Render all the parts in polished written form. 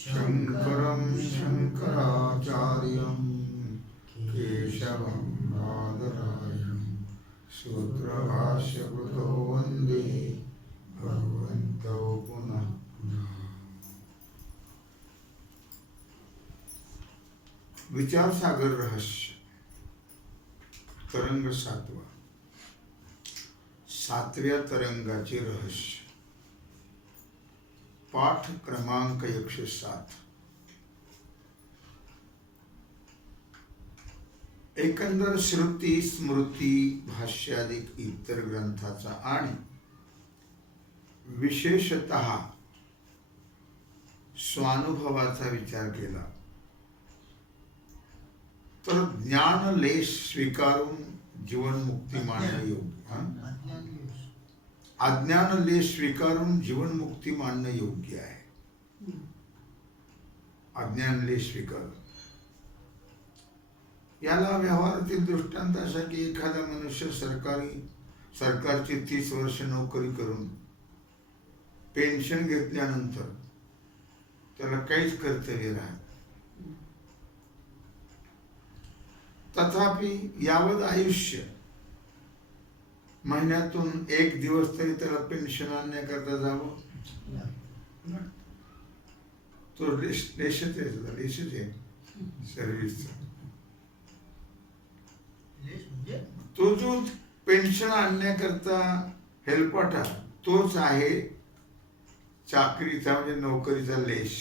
शङ्करं शङ्कराचार्यं केशवं बादरायणं सूत्रभाष्यकृतो वन्दे भगवन्तौ पुनः पुनः। विचारसागर रहस्य तरंग 7वा, 7व्या तरंगाचे रहस्य, पाठ क्रमांक 107। एकंदर श्रुती स्मृती भाष्यादिक इतर ग्रंथाचा आणि विशेषतः स्वानुभवाचा विचार केला तर ज्ञानलेश स्वीकारून जीवनमुक्ती मानणं योग्य। अज्ञानलेश स्वीकारून जीवनमुक्ती मानणं योग्य आहे। अज्ञानलेश स्वीकारून, याला व्यवहारातील दृष्टांत असा की एखादा मनुष्य सरकारची 30 वर्ष नोकरी करून पेन्शन घेतल्यानंतर त्याला काहीच कर्तव्य राहत, तथापि यावत आयुष्य महिन्यातून 1 दिवस तरी त्याला पेन्शन आणण्याकरता जावं, तो लेशच आहे सर्व्हिस। तो जो पेन्शन आणण्याकरता हेल्पाटा तोच आहे चाकरीचा म्हणजे नोकरीचा लेश,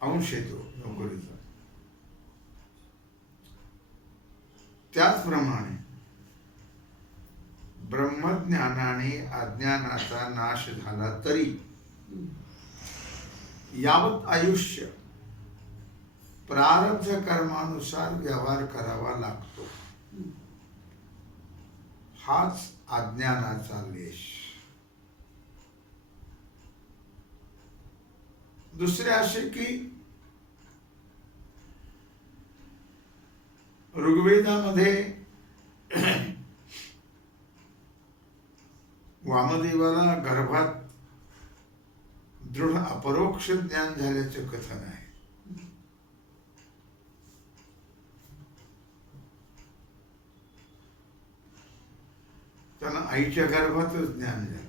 अंश येतो नोकरीचा। त्याचप्रमाणे ब्रह्मज्ञानाने अज्ञानाचा नाश झाला तरी यावत आयुष्य प्रारब्ध कर्मानुसार व्यवहार करावा लागतो, हाच अज्ञानाचा लेश। दुसरे असे की ऋग्वेदामध्ये वामदेवाला गर्भात दृढ अपरोक्ष ज्ञान झाल्याचे कथन आहे। त्यांना आईच्या गर्भातच ज्ञान झालं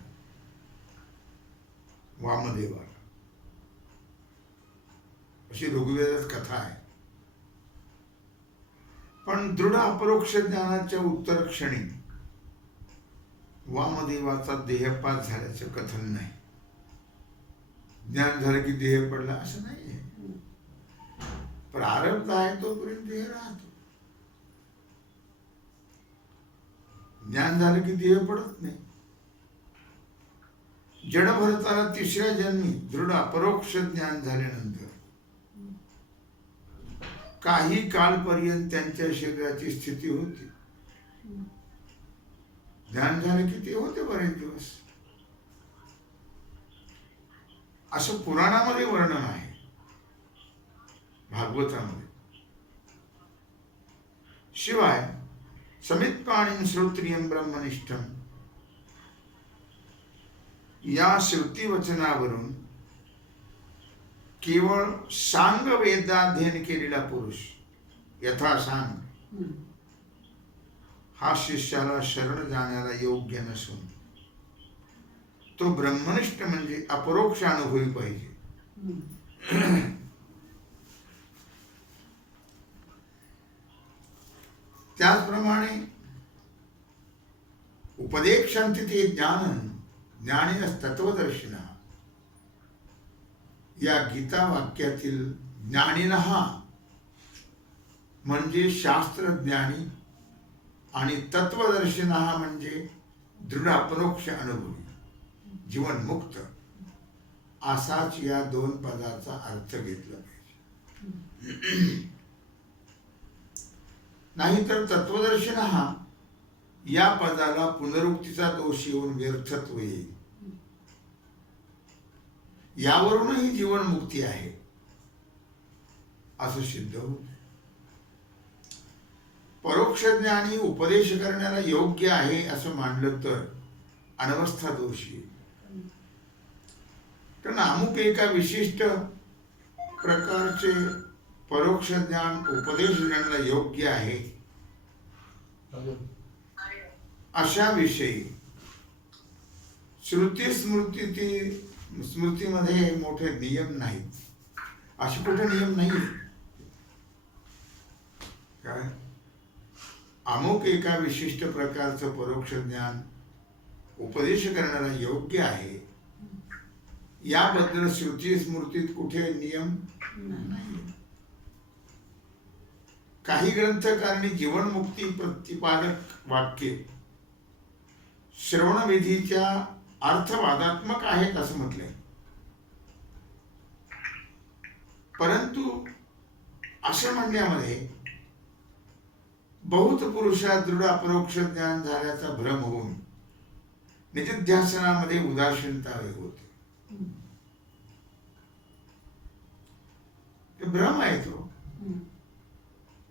वामदेवाला, अशी ऋग्वेदात कथा आहे। पण दृढ अपरोक्ष ज्ञानाच्या उत्तर क्षणी वामदेवाचा देहपात झाल्याचं कथन नाही। ज्ञान झालं की देह पडला असं नाहीये, प्रारब्ध आहे तोपर्यंत देह राहतो, ज्ञान झालं की देह पडत नाही। जड भरताला 3ऱ्या जन्मी दृढ अपरोक्ष ज्ञान झाल्यानंतर काही काळपर्यंत त्यांच्या शरीराची स्थिती होती, ज्ञान झालं की ते होते बरेच दिवस, असं पुराणामध्ये वर्णन आहे, भागवतामध्ये। शिवाय समित्पाणिं श्रोत्रियं ब्रह्मनिष्ठं या श्रुती वचनावरून केवळ सांग वेदाध्ययन केलेला पुरुष यथा सांग हा शिष्याला शरण जाण्याला योग्य नसून तो ब्रह्मनिष्ठ म्हणजे अपरोक्ष अनुभवी पाहिजे। त्याचप्रमाणे उपदेक्षन्ति ते ज्ञानं ज्ञानिनस्तत्त्वदर्शिनः या गीता वाक्यातील ज्ञानिनः म्हणजे शास्त्रज्ञानी आणि तत्वदर्शिनः म्हणजे दृढ अपरोक्ष अनुभवी जीवनमुक्त, असाच या 2 पदाचा अर्थ घेतला पाहिजे। नाहीतर तत्वदर्शिनः या पदाला पुनरुक्तीचा दोष येऊन व्यर्थत्व येईल। यावरूनही जीवनमुक्ती आहे असं सिद्ध होते। परोक्ष ज्ञानी उपदेश करण्याला योग्य आहे असं मानलं तर अनवस्था दोषी, तर कारण अमुक एका विशिष्ट प्रकारचे परोक्ष ज्ञान उपदेश देण्याला योग्य आहे अशा विषयी श्रुती स्मृतीमध्ये मोठे नियम नाहीत. असे कुठे नियम नाही काय अमुक एका विशिष्ट प्रकारचं परोक्ष ज्ञान उपदेश करणारा योग्य आहे याबद्दल श्रुती स्मृतीत कुठे नियम नाही. काही ग्रंथकारांनी जीवनमुक्ती प्रतिपादक वाक्ये श्रवणविधीच्या अर्थवादात्मक आहेत असं म्हटलंय. परंतु अशा म्हणण्यामध्ये बहुत पुरुषात दृढ अपरोक्ष ज्ञान झाल्याचा भ्रम होऊन निधिध्यासनामध्ये उदासीनता होते. भ्रम आहे तो.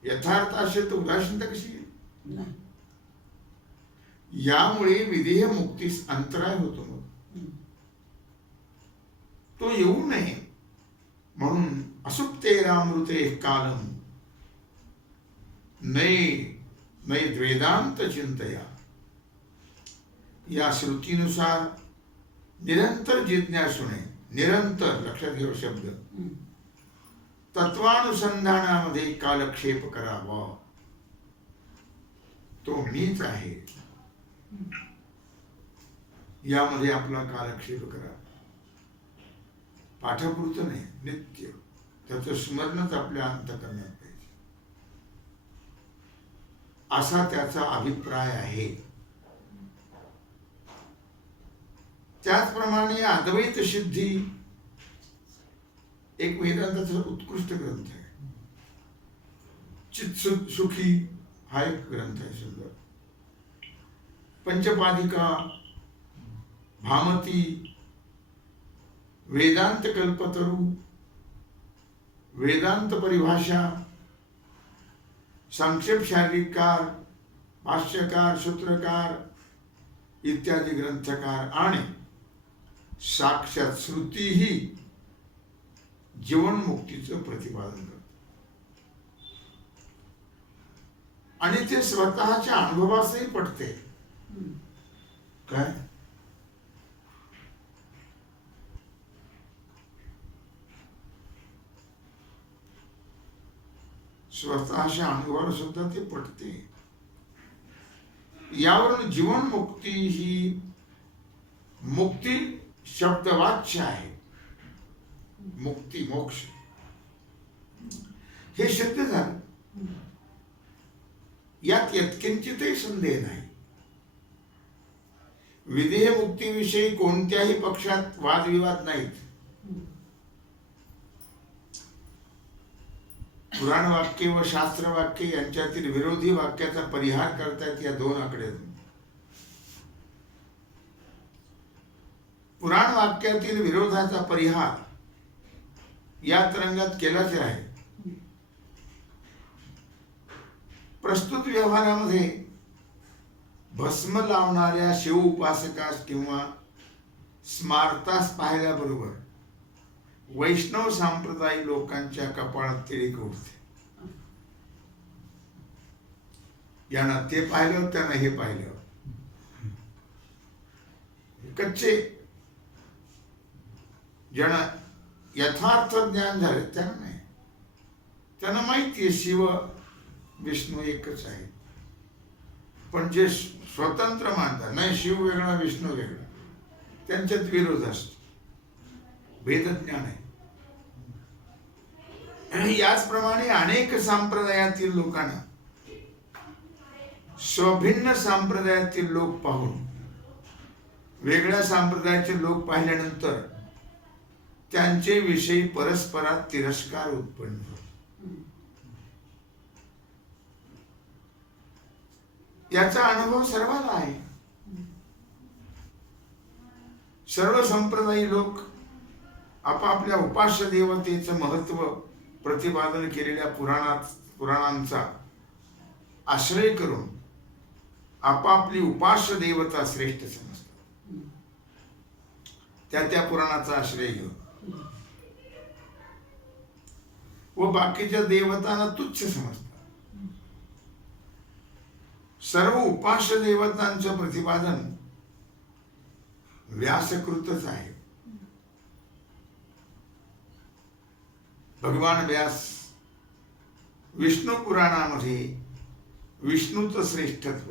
यथार्थ असेल तर उदासीनता कशी येईल? यामुळे विधेय मुक्तीस अंतराय होतो. तो येऊ नये म्हणून असुप्तेरामृते कालम नये वेदांत चिंतया या श्रुतीनुसार निरंतर जिज्ञासूने निरंतर लक्षात घेऊ शब्द तत्वानुसंधानामध्ये कालक्षेप करावा. तो मीच आहे यामध्ये आपला कालक्षेप करा. पाठापुरतं नाही, नित्य त्याचं स्मरणच आपल्या अंतःकरणात पाहिजे असा त्याचा अभिप्राय आहे. त्याचप्रमाणे अद्वैत सिद्धी एक वेदांताचा उत्कृष्ट ग्रंथ आहे. चित सुखी हा एक ग्रंथ आहे सुंदर. पंचपादिका, भामती, वेदांत कल्पतरू, वेदांत परिभाषा, संक्षेप शारीरिककार, भाष्यकार, सूत्रकार इत्यादी ग्रंथकार आणि साक्षात श्रुती ही जीवनमुक्तीचं प्रतिपादन करते आणि ते स्वतःच्या अनुभवासही पटते. काय स्वतःच्या अनुभवाला सुद्धा ते पटते. यावरून जीवनमुक्ती ही मुक्ती शब्दवाच्य आहे. मुक्ती मोक्ष हे सिद्ध झालं. यात यत्किंचितही संदेह नाही. विधेय मुक्तीविषयी कोणत्याही पक्षात वादविवाद नाहीत. पुराण वाक्य व शास्त्र वाक्य यांच्यातील विरोधी वाक्याचा परिहार करतायत या दोन आकड्यातून. पुराण वाक्यातील विरोधाचा परिहार या तरंगात केलाच आहे. प्रस्तुत व्यवहारामध्ये भस्म लावणाऱ्या शिव उपासकास किंवा स्मारतास पाहिल्याबरोबर वैष्णव संप्रदायी लोकांच्या कपाळात तिळीक उठते. यांना ते पाहिलं त्यांना हे पाहिलं. कच्चे ज्यांना यथार्थ ज्ञान झाले त्यांना नाही. त्यांना माहिती आहे शिव विष्णू एकच आहे. पण जे स्वतंत्र मानतात नाही शिव वेगळा विष्णू वेगळा त्यांच्यात विरोध असतो. भेदज्ञान आहे. आणि याचप्रमाणे अनेक संप्रदायातील लोकांना स्वभिन्न संप्रदायातील लोक पाहून वेगळ्या संप्रदायाचे लोक पाहिल्यानंतर त्यांचे विषयी परस्परात तिरस्कार उत्पन्न होतो. याचा अनुभव सर्वांना आहे. सर्व संप्रदायी लोक आपापल्या उपास्य देवतेचं महत्व प्रतिपादन केलेल्या पुराणांचा आश्रय करून आपापली उपास्य देवता श्रेष्ठ समजतात. त्या पुराणाचा आश्रय घेऊन, व बाकीच्या देवतांना तुच्छ समजतात. सर्व उपास्य देवतांचं प्रतिपादन व्यासकृतच आहे. भगवान व्यास विष्णू पुराणामध्ये विष्णूचं श्रेष्ठत्व,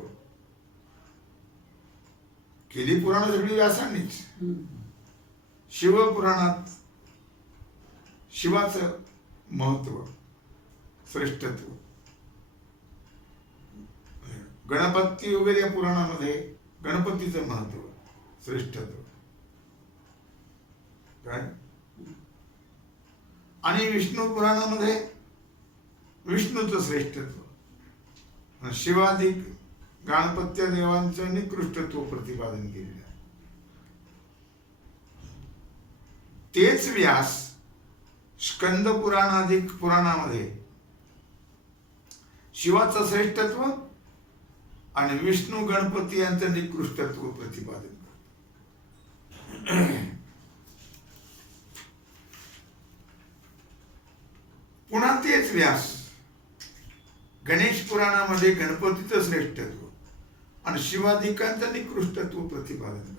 केली पुराण सगळी व्यासांनीच, शिवपुराणात शिवाचं महत्व, श्रेष्ठत्व, गणपती वगैरे या पुराणामध्ये गणपतीचं महत्व, श्रेष्ठत्व काय, आणि विष्णू पुराणामध्ये विष्णूचं श्रेष्ठत्व, शिवाधिक गणपत्य देवांचं निकृष्टत्व प्रतिपादन केलेलं आहे. तेच व्यास स्कंद पुराणाधिक पुराणामध्ये शिवाचं श्रेष्ठत्व आणि विष्णू गणपती यांचं निकृष्टत्व प्रतिपादन करतात. पुन्हा तेच व्यास गणेश पुराणामध्ये गणपतीचं श्रेष्ठत्व आणि शिवाधिकांचं निकृष्टत्व प्रतिपादन करतात.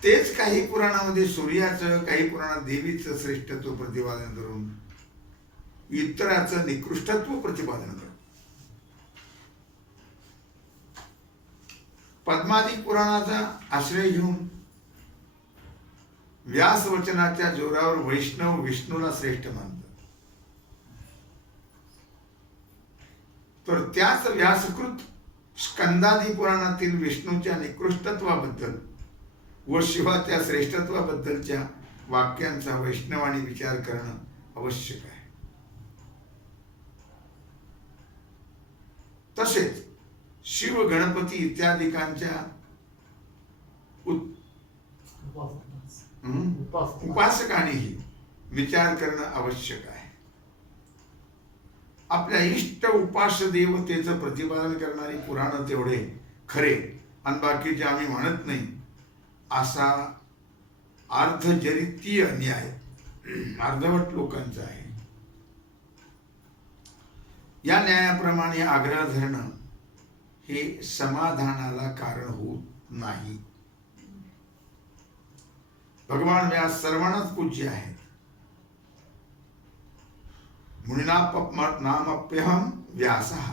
तेच काही पुराणामध्ये सूर्याचं, काही पुराणात देवीचं श्रेष्ठत्व प्रतिपादन करून इतराचं निकृष्टत्व प्रतिपादन करतात. पद्मादिक पुराणाचा आश्रय घेऊन व्यास वचनाच्या जोरावर वैष्णव विष्णूला श्रेष्ठ मानतात. तर त्याच व्यासकृत स्कंदादी पुराणातील विष्णूच्या निकृष्टत्वाबद्दल व शिवाच्या श्रेष्ठत्वाबद्दलच्या वाक्यांचा वैष्णवाने विचार करणं आवश्यक आहे. तसेच शिव गणपती इत्यादिकांच्या उपासकांनीही विचार करणं आवश्यक आहे. आपल्या इष्ट उपास्य देवतेचं प्रतिपादन करणारी पुराण तेवढे खरे आणि बाकीचे आम्ही म्हणत नाही, असा अर्धजरितीय न्याय अर्धवट लोकांचा आहे. या न्यायाप्रमाणे आग्रह धरणं हे समाधानाला कारण होत नाही. भगवान व्यास सर्वांनाच पूज्य आहेत. मुनिनामप्यहम व्यासः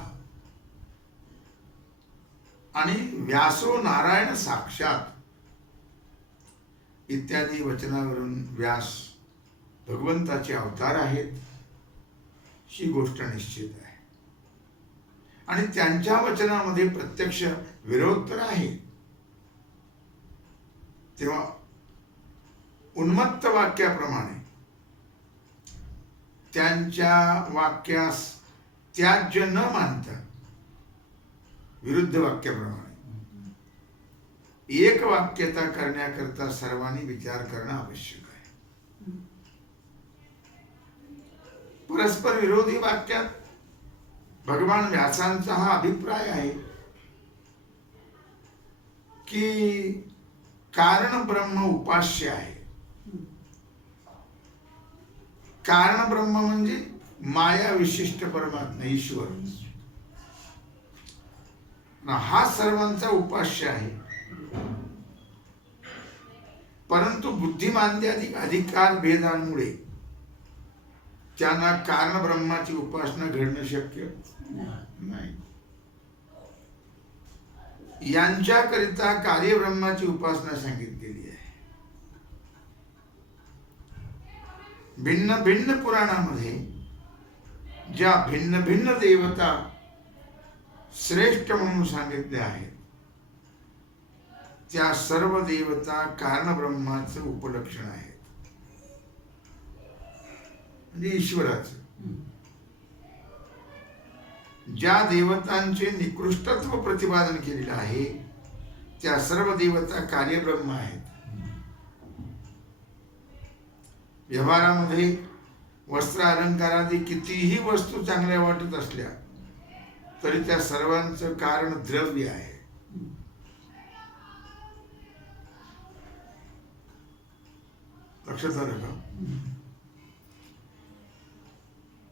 आणि व्यासो नारायण साक्षात इत्यादी वचनावरून व्यास भगवंताचे अवतार आहेत ही गोष्ट निश्चित आहे. आणि त्यांच्या वचनामध्ये प्रत्यक्ष विरोध तर आहे. तेव्हा उन्मत्त वाक्याप्रमाणे त्यांच्या वाक्यास त्याज्य न मानता विरुद्ध वाक्याप्रमाणे एक वाक्यता करण्याकरता सर्वांनी विचार करणं आवश्यक आहे. परस्पर विरोधी वाक्यात भगवान व्यासांचा हा अभिप्राय आहे की कारण ब्रह्म उपास्य आहे. कारण ब्रह्म म्हणजे माया विशिष्ट परमात्मा ईश्वर, हा सर्वांचा उपास्य आहे. परंतु बुद्धिमांद्याधिक अधिकार भेदांमुळे त्यांना कारण ब्रह्माची उपासना घडणं शक्य नाही. यांच्याकरिता कार्यब्रह्माची उपासना सांगितलेली आहे. भिन्न भिन्न पुराणामध्ये ज्या भिन्न भिन्न देवता श्रेष्ठ म्हणून सांगितल्या आहेत त्या सर्व देवता कारण ब्रह्माचं उपलक्षण आहेत, म्हणजे ईश्वराचं. ज्या देवतांचे निकृष्टत्व प्रतिपादन केलेलं आहे त्या सर्व देवता कार्यब्रह्म आहेत. व्यवहारामध्ये वस्त्र अलंकारादी कितीही वस्तू चांगल्या वाटत असल्या तरी त्या सर्वांचं कारण द्रव्य आहे. लक्षात आलं का?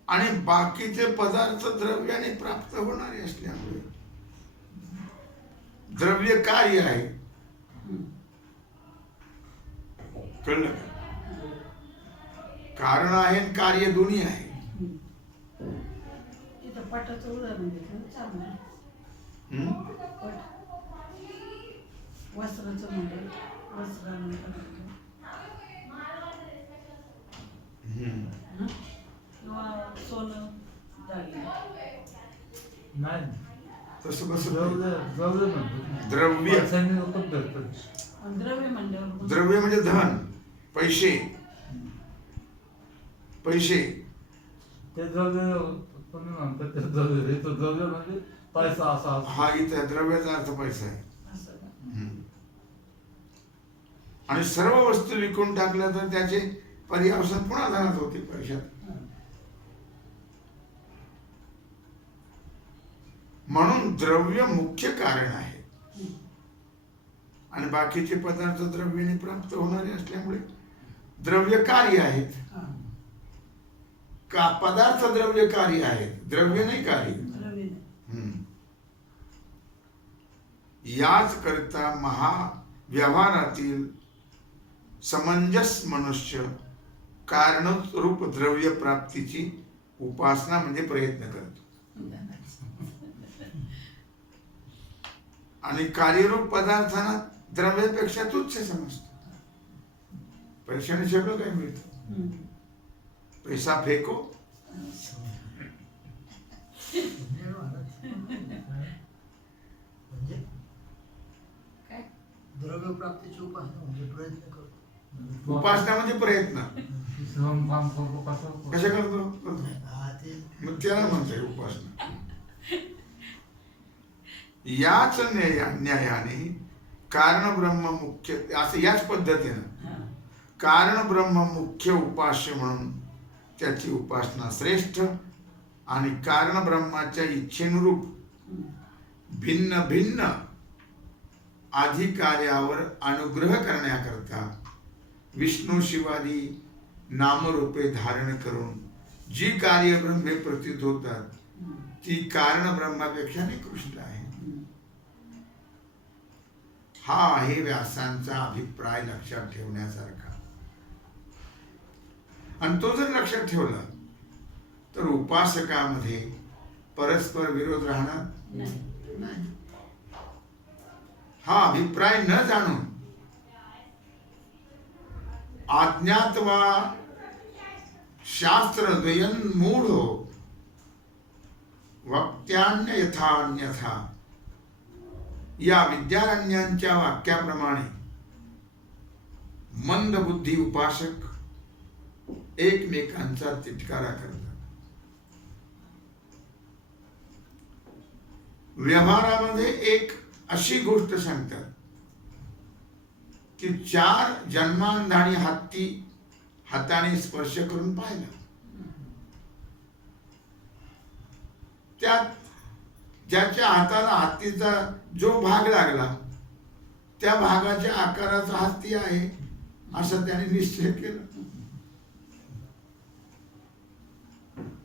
आणि बाकीचे पदार्थ द्रव्याने प्राप्त होणारे असल्यामुळे द्रव्य कार्य आहे. कळलं का? कारण आहे आणि कार्य दोन्ही आहे. पटाचं उदाहरण घेतलं चांगलं. वस्त्राचं म्हणलं, वस्त्रानंतर किंवा सोनं दागिने. नाही तसं कसं? द्रव्य द्रव्य म्हणल्यावर द्रव्य म्हणजे धन, पैसे. पैसे ते द्रव्य तुम्ही म्हणतात ते द्रव्य, तो द्रव्य म्हणजे पैसा असा. हा इथे द्रव्याचा अर्थ पैसा आहे. आणि सर्व वस्तू विकून टाकल्या तर त्याचे पर्यावसन पुन्हा धनात होते पैशात. म्हणून द्रव्य मुख्य कारण आहे आणि बाकीचे पदार्थ द्रव्याने प्राप्त होणारे असल्यामुळे द्रव्य कार्य आहेत. का पदार्थ द्रव्य कार्य आहेत, द्रव्य नाही कार्य. याच करता महाव्यवहारातील समंजस मनुष्य कारणरूप द्रव्य प्राप्तीची उपासना म्हणजे प्रयत्न करतो आणि कार्यरूप पदार्थांना द्रव्यापेक्षा तुच्छ समजतो. पैशाने सगळं काय मिळतं. पैसा फेको. म्हणजे द्रव्य प्राप्तीची उपासना म्हणजे प्रयत्न करतो. उपासना म्हणजे प्रयत्न. कशा करतो? मग त्याला म्हणताय उपासना. याच न्यायाने कारण ब्रह्म मुख्य, असं याच पद्धतीनं कारण ब्रह्म मुख्य उपास्य म्हणून त्याची उपासना श्रेष्ठ आणि कारण ब्रह्माच्या इच्छेनुरूप भिन्न भिन्न अधिकार्यावर अनुग्रह करण्याकरता विष्णू शिवादी नामरूपे धारण करून जी कार्य ब्रह्मे प्रतीत होतात ती कारण ब्रह्मापेक्षा निकृष्ट आहे. हा आहे व्यासांचा अभिप्राय लक्षात ठेवण्यासारखा. आणि तो जर लक्षात ठेवला तर उपासकामध्ये परस्पर विरोध राहणार नाही. हा अभिप्राय न जाणून अज्ञातवा शास्त्रद्वयन मूढो वक्त्यान्य यथान्यथा या विद्यारण्यांच्या वाक्याप्रमाणे मंदबुद्धी उपासक एकमेकांचा तिटकारा करतात. व्यवहारामध्ये एक अशी गोष्ट सांगतात की 4 जन्मांधाणी हत्ती हाताने स्पर्श करून पाहिला. त्यात ज्याच्या हाताला हत्तीचा जो भाग लागला त्या भागाच्या आकाराचा हत्ती आहे असं त्याने निश्चय केला.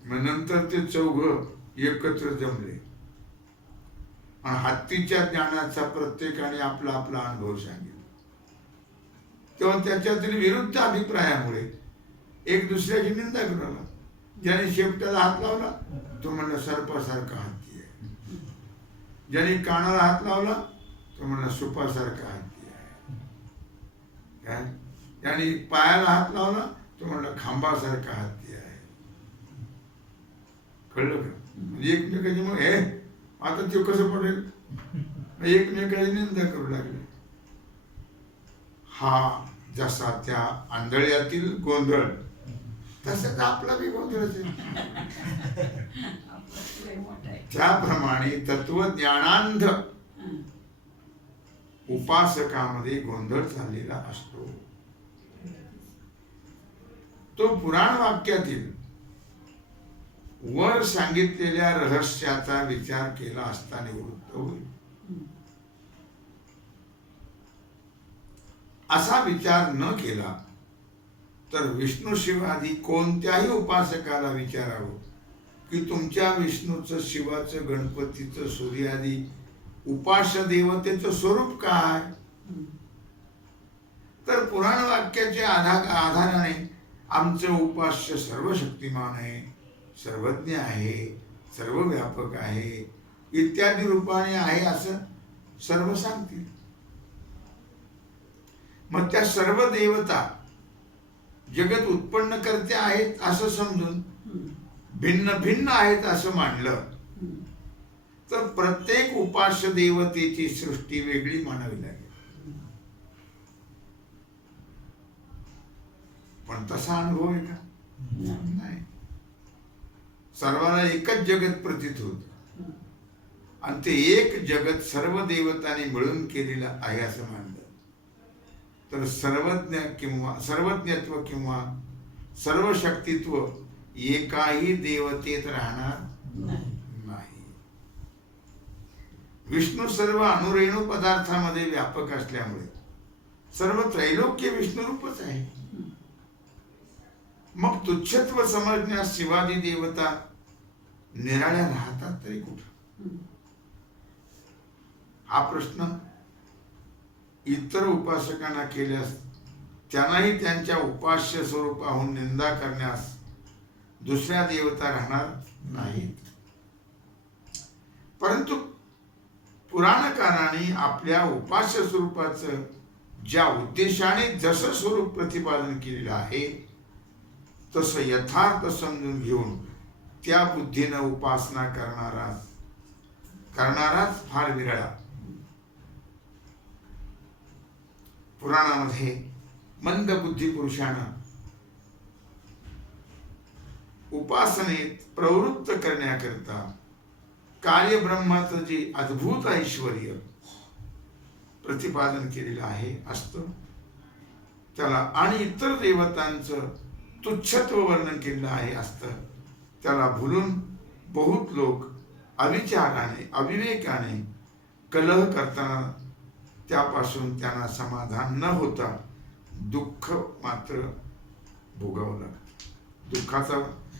मग नंतर ते 4 एकत्र जमले आणि हत्तीच्या ज्ञानाचा प्रत्येकाने आपला आपला अनुभव सांगितला. तेव्हा त्याच्यातील विरुद्ध अभिप्रायामुळे एक दुसऱ्याची निंदा करू लागला. ज्याने शेपटाला हात लावला तो म्हणला सर्पासारखा हत्ती आहे. ज्याने कानाला हात लावला तो म्हणला सुपासारखा हत्ती आहे. ज्याने पायाला हात लावला तो म्हणला खांबासारखा हत्ती आहे. कळलं का? म्हणजे एकमेकांची मग हे आता ते कसं पडेल एकमेकांची निंदा करू लागले. हा जसा त्या आंधळ्यातील गोंधळ तसंच आपला बी गोंधळच आहे. त्याप्रमाणे तत्वज्ञानांध उपासकामध्ये गोंधळ चाललेला असतो. तो पुराण वाक्यातील वर सांगितलेल्या रहस्याचा विचार केला असता निवृत्त होईल. असा विचार न केला तर विष्णू शिवादी कोणत्याही उपासकाला विचारावं की तुमच्या विष्णूचं, शिवाचं, गणपतीचं, सूर्यादी उपास्य देवतेचं स्वरूप काय? तर पुराण वाक्याच्या आधाराने आमचं उपास्य सर्वशक्तिमान आहे, सर्वज्ञ आहे, सर्वव्यापक आहे, इत्यादी रूपाने आहे असं सर्व सांगतील. मग त्या सर्व देवता जगत उत्पन्न करते आहेत असं समजून भिन्न भिन्न आहेत असं मानलं तर प्रत्येक उपास्य देवतेची सृष्टी वेगळी मानावी लागेल. पण तसा अनुभव आहे का? नाही. सर्वांना एकच जगत प्रतीत होत आणि ते एक जगत सर्व देवतांनी मिळून केलेलं आहे असं मानलं तर सर्वज्ञत्व किंवा सर्व शक्तित्व एकाही देवतेत राहणार नाही. विष्णू सर्व अणुरेणू पदार्थामध्ये व्यापक असल्यामुळे सर्व त्रैलोक्य विष्णू रूपच आहे. मग तुच्छत्व समजण्यास शिवाजी देवता निराळ्या राहतात तरी कुठं? हा प्रश्न इतर उपासकांना केल्यास त्यांनाही त्यांच्या उपास्य स्वरूपाहून निंदा करण्यास दुसऱ्या देवता राहणार नाहीत. परंतु पुराणकारांनी आपल्या उपास्य स्वरूपाचं ज्या उद्देशाने जसं स्वरूप प्रतिपादन केलेलं आहे तसं यथार्थ समजून घेऊन त्या बुद्धीनं उपासना करणाराच फार विरळा. पुराणामध्ये मंद बुद्धी पुरुषांना उपासनेत प्रवृत्त करण्याकरिता कार्यब्रह्माचं जे अद्भुत ऐश्वर्य प्रतिपादन केलेलं आहे असतं त्याला आणि इतर देवतांचं तुच्छत्व वर्णन केलेलं आहे असतं त्याला भुलून बहुत लोक अविचाराने अविवेकाने कलह करताना त्यापासून त्यांना समाधान न होता दुःख मात्र भोगावं लागतं.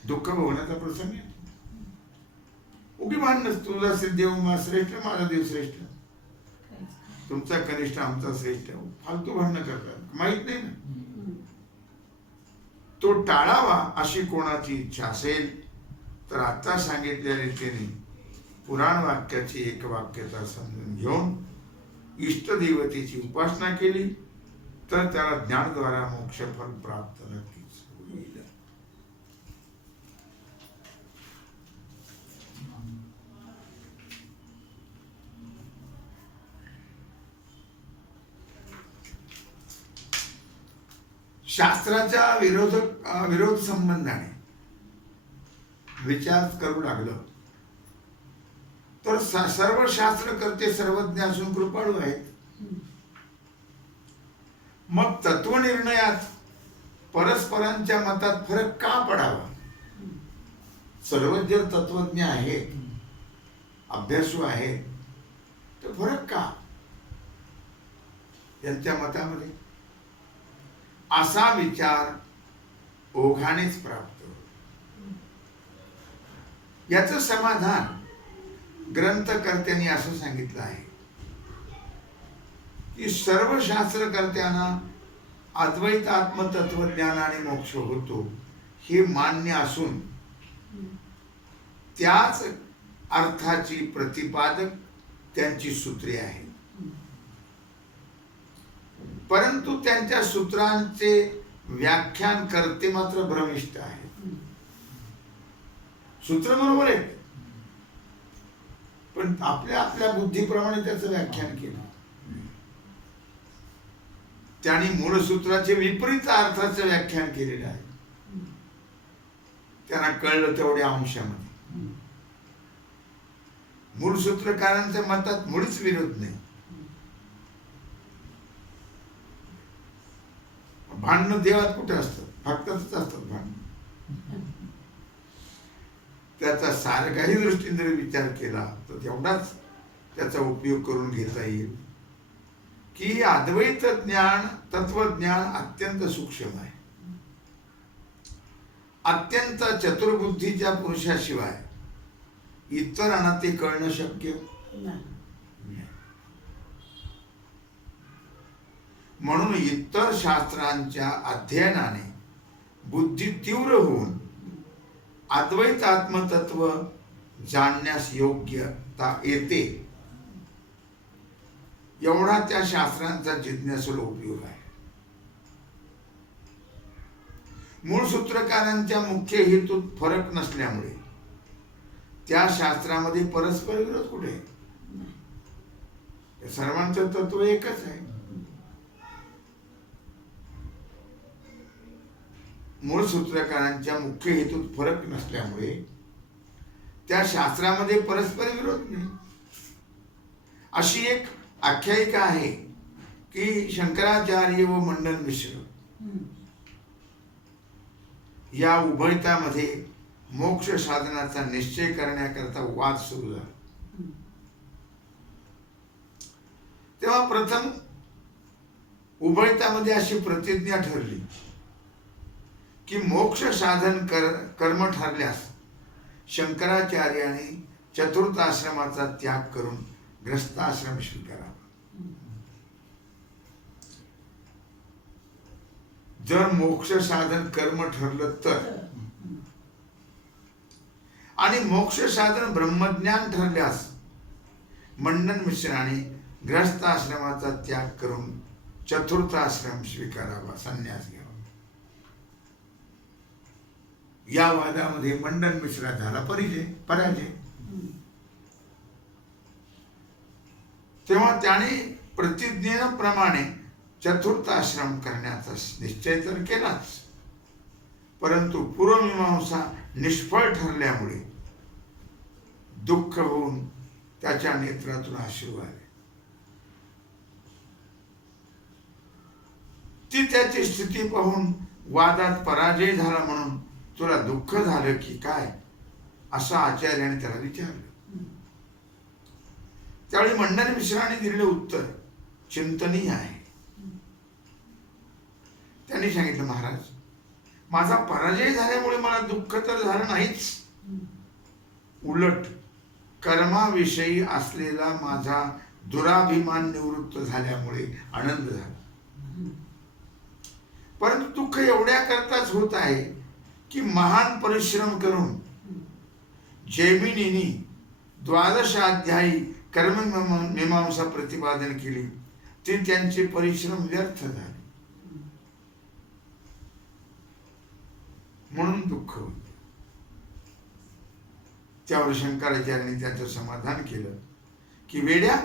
दुःख भोगण्याचा प्रसंग येतो. उगी भांडणच तुझा देव श्रेष्ठ माझा देव श्रेष्ठ तुमचा कनिष्ठ आमचा श्रेष्ठ फालतू भांडणं करतात माहित नाही ना. तो टाळावा अशी कोणाची इच्छा असेल तर आता सांगितलेल्या रीतीने पुराण वाक्याची एक वाक्यता समजून घेऊन इष्टदेवतेची उपासना केली तर त्याला ज्ञानद्वारा मोक्षफल प्राप्त नक्कीच होईल. शास्त्राच्या विरोध संबंधाने विचार करू लागलं तर सर्व शास्त्रकर्ते सर्वज्ञ असून कृपाळू आहेत. मग तत्वनिर्णयात परस्परांच्या मतात फरक का पडावा? सर्वज्ञ तत्वज्ञ आहेत, अभ्यासू आहेत, तर फरक का यांच्या मतामध्ये? असा विचार ओघानेच प्राप्त. याचं समाधान ग्रंथकर्त्यांनी असं सांगितलं आहे की सर्व शास्त्रकर्त्यांना अद्वैत आत्मतत्वज्ञान आणि मोक्ष होतो हे मान्य असून त्याच अर्थाची प्रतिपादक त्यांची सूत्रे आहेत. परंतु त्यांच्या सूत्रांचे व्याख्यान करते मात्र भ्रमिष्ठ आहेत. सूत्र बरोबर आहे पण आपल्या बुद्धीप्रमाणे त्याचं व्याख्यान केलं. त्यांनी मूळ सूत्राचे विपरीत अर्थाचं व्याख्यान केलेलं आहे. त्यांना कळलं तेवढ्या अंशामध्ये. मूळ सूत्रकारांच्या मतात मुळीच विरोध नाही. भांडणं देवात कुठे असतात? भक्तातच असतात भांडणं. त्याचा सारखाही दृष्टीने जरी विचार केला तर तेवढाच त्याचा उपयोग करून घेता येईल की अद्वैत ज्ञान तत्वज्ञान अत्यंत सूक्ष्म आहे. अत्यंत चतुर्बुद्धीच्या पुरुषाशिवाय इतरांना ते कळणं शक्य नाही. म्हणून इतर शास्त्रांच्या अध्ययनाने बुद्धी तीव्र होऊन अद्वैत आत्मतत्व जाणण्यास योग्यता येते, एवढा त्या शास्त्रांचा जिज्ञासूला उपयोग आहे. मूळ सूत्रकारांच्या मुख्य हेतूत फरक नसल्यामुळे त्या शास्त्रामध्ये परस्पर विरोध कुठे? सर्वांचं तत्व एकच आहे. मूळ सूत्रकारांच्या मुख्य हेतूत फरक नसल्यामुळे त्या शास्त्रामध्ये परस्पर विरोध नाही. अशी एक आख्यायिका आहे की शंकराचार्य व मंडन मिश्र या उभयतामध्ये मोक्ष साधनाचा निश्चय करण्याकरता वाद सुरू झाला. तेव्हा प्रथम उभयतामध्ये अशी प्रतिज्ञा ठरली की मोक्ष साधन कर्म ठरल्यास शंकराचार्याने चतुर्थ आश्रमाचा त्याग करून ग्रस्ताश्रम स्वीकारावा. जर मोक्ष साधन कर्म ठरलं तर, आणि मोक्ष साधन ब्रह्मज्ञान ठरल्यास मंडन मिश्राने ग्रस्त आश्रमाचा त्याग करून चतुर्थ आश्रम स्वीकारावा, संन्यास घ्यावा. या वादामध्ये मंडन मिश्रा झाला पराजय. तेव्हा त्याने प्रतिज्ञेप्रमाणे चतुर्थ आश्रम करण्याचा निश्चय तर केलाच, परंतु पूर्वमीमांसा निष्फळ ठरल्यामुळे दुःख होऊन त्याच्या नेत्रातून अश्रू आले. ती त्याची स्थिती पाहून वादात पराजय झाला म्हणून तुला दुःख झालं की काय, असं आचार्याने त्याला विचारलं. त्यावेळी मंडन मिश्राने दिलेलं उत्तर चिंतनीय आहे. त्यांनी सांगितलं, महाराज, माझा पराजय झाल्यामुळे मला दुःख तर झालं नाहीच, उलट कर्माविषयी असलेला माझा दुराभिमान निवृत्त झाल्यामुळे आनंद झाला. परंतु दुःख एवढ्या करताच होत आहे की महान परिश्रम करून जैमिनींनी 12 अध्यायी कर्म मीमांसा प्रतिपादन केली, ते त्यांचे परिश्रम व्यर्थ झाले म्हणून दुःख होते. त्यावर शंकराचार्यांनी त्याचं समाधान केलं की वेड्या,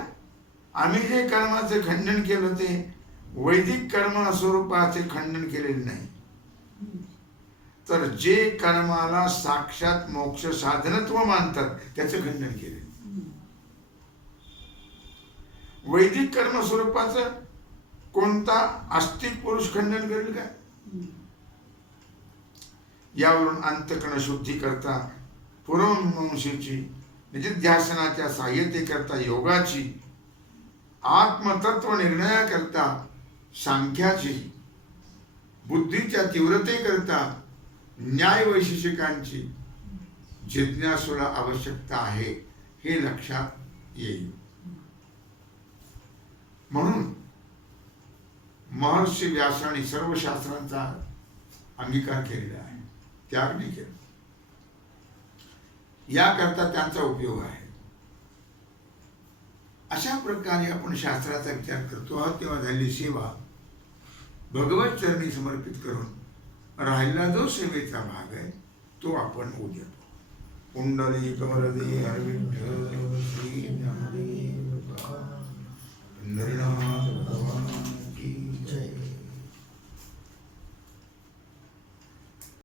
आम्ही जे कर्माचे खंडन केलं ते वैदिक कर्म स्वरूपाचे खंडन केलेले नाही, तर जे कर्माला साक्षात मोक्ष साधनत्व मानतात त्याचं खंडन केले. वैदिक कर्म स्वरूपाचं कोणता आस्तिक पुरुष खंडन करेल का? यावरून अंतकरण शुद्धी करता पूर्वमीमांसेची निधिध्यासनाच्या सहाय्यतेकरता योगाची, आत्मतत्व निर्णयाकरता सांख्याची, बुद्धीच्या तीव्रतेकरता न्याय वैशेषिकांची जिज्ञासूला आवश्यकता आहे, हे लक्षात येईल. म्हणून महर्षी व्यासाने सर्व शास्त्रांचा अंगीकार केलेला आहे, त्याग नाही केला. याकरता त्यांचा उपयोग आहे. अशा प्रकारे आपण शास्त्राचा विचार करतो आहोत, तेव्हा झालेली सेवा भगवत चरणी समर्पित करून राहिला जो सेवेचा भाग आहे तो आपण उद्या कुंडली कमलदे हरविठ्ठल श्री ज्ञानदेव पंढरीनाथ भगवान